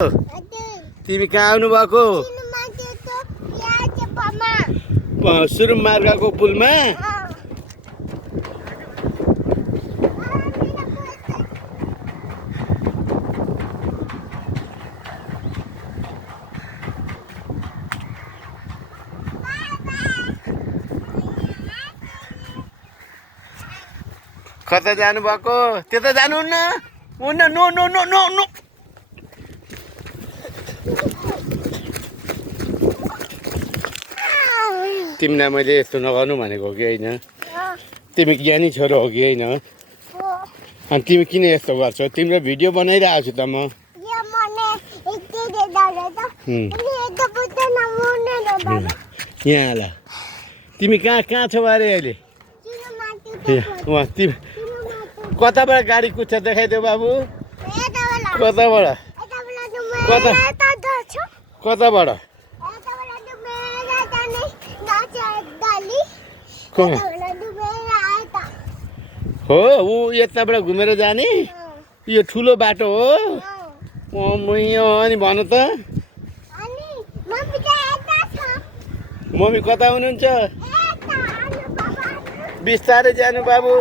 तिमी कहाँ आउनु भएको? सुरुम मार्गको पुलमा। कता जानु भएको? त्यता जानुहुन्न। हुन्न, no no no no no. तिमीलाई मैले यस्तो नगर्नु भनेको कि होइन? तिमी ज्ञानी छोरो हो कि होइन? अनि तिमी किन यस्तो गर्छौ? तिम्रो भिडियो बनाइरहेको छु त म। यहाँ ल, तिमी कहाँ छौ अरे अहिले? तिमी कताबाट गाडी कुद्छ देखाइदेऊ बाबु। कताबाट? कताबाट? हो ऊ यताबाट घुमेर जाने? यो ठुलो बाटो हो? अनि भन त, मम्मी कता हुनुहुन्छ? बिस्तारै जानु बाबु।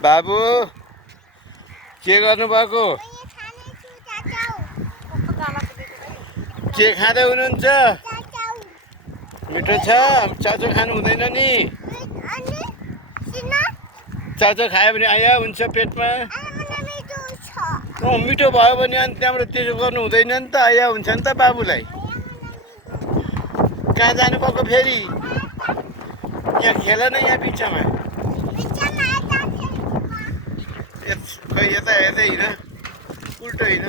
बाबु के गर्नु भएको? के खाँदै हुनुहुन्छ? मिठो छ? चाउचाउ खानु हुँदैन नि? चाउचाउ खायो भने आया हुन्छ पेटमा। मिठो भयो भने अनि त्यहाँबाट त्यसो गर्नु हुँदैन नि त, आया हुन्छ नि त बाबुलाई। कहाँ जानुभएको फेरि? यहाँ खेल न, यहाँ बिचमा। खै यता हेर्दै हिँड, उल्टो हिँड।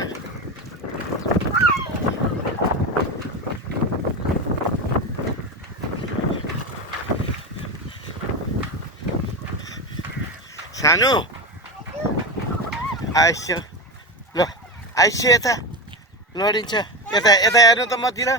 सानो आइस्यो ल, आइस्यो यता लडिन्छ। यता यता हेर्नु त मतिर।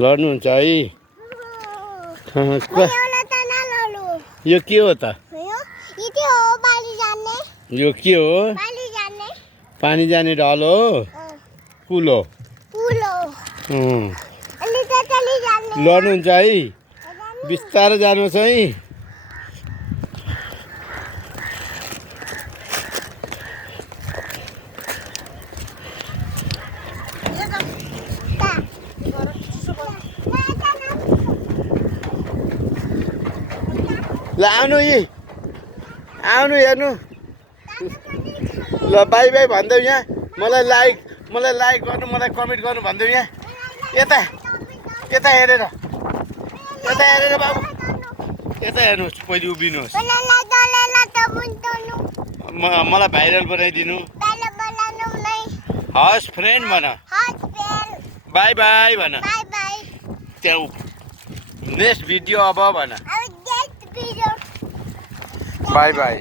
लड्नुहुन्छ है? यो के हो त? यो के हो? पानी जाने ढल हो? पुल हो? लड्नुहुन्छ है? बिस्तारै जानुहोस् है। ल आउनु यी, आउनु हेर्नु। ल बाई बाई भन्देऊ यहाँ। मलाई लाइक गर्नु, मलाई कमेन्ट गर्नु भन्देऊ यहाँ। यता यता हेरेर, यता हेरेर बाबु, यता हेर्नुहोस्। पहिले उभिनुहोस्। मलाई भाइरल बनाइदिनु। हस् फ्रेन्ड भन। बाई बाई भन। त्यहाँ नेक्स्ट भिडियो अब भन। By by.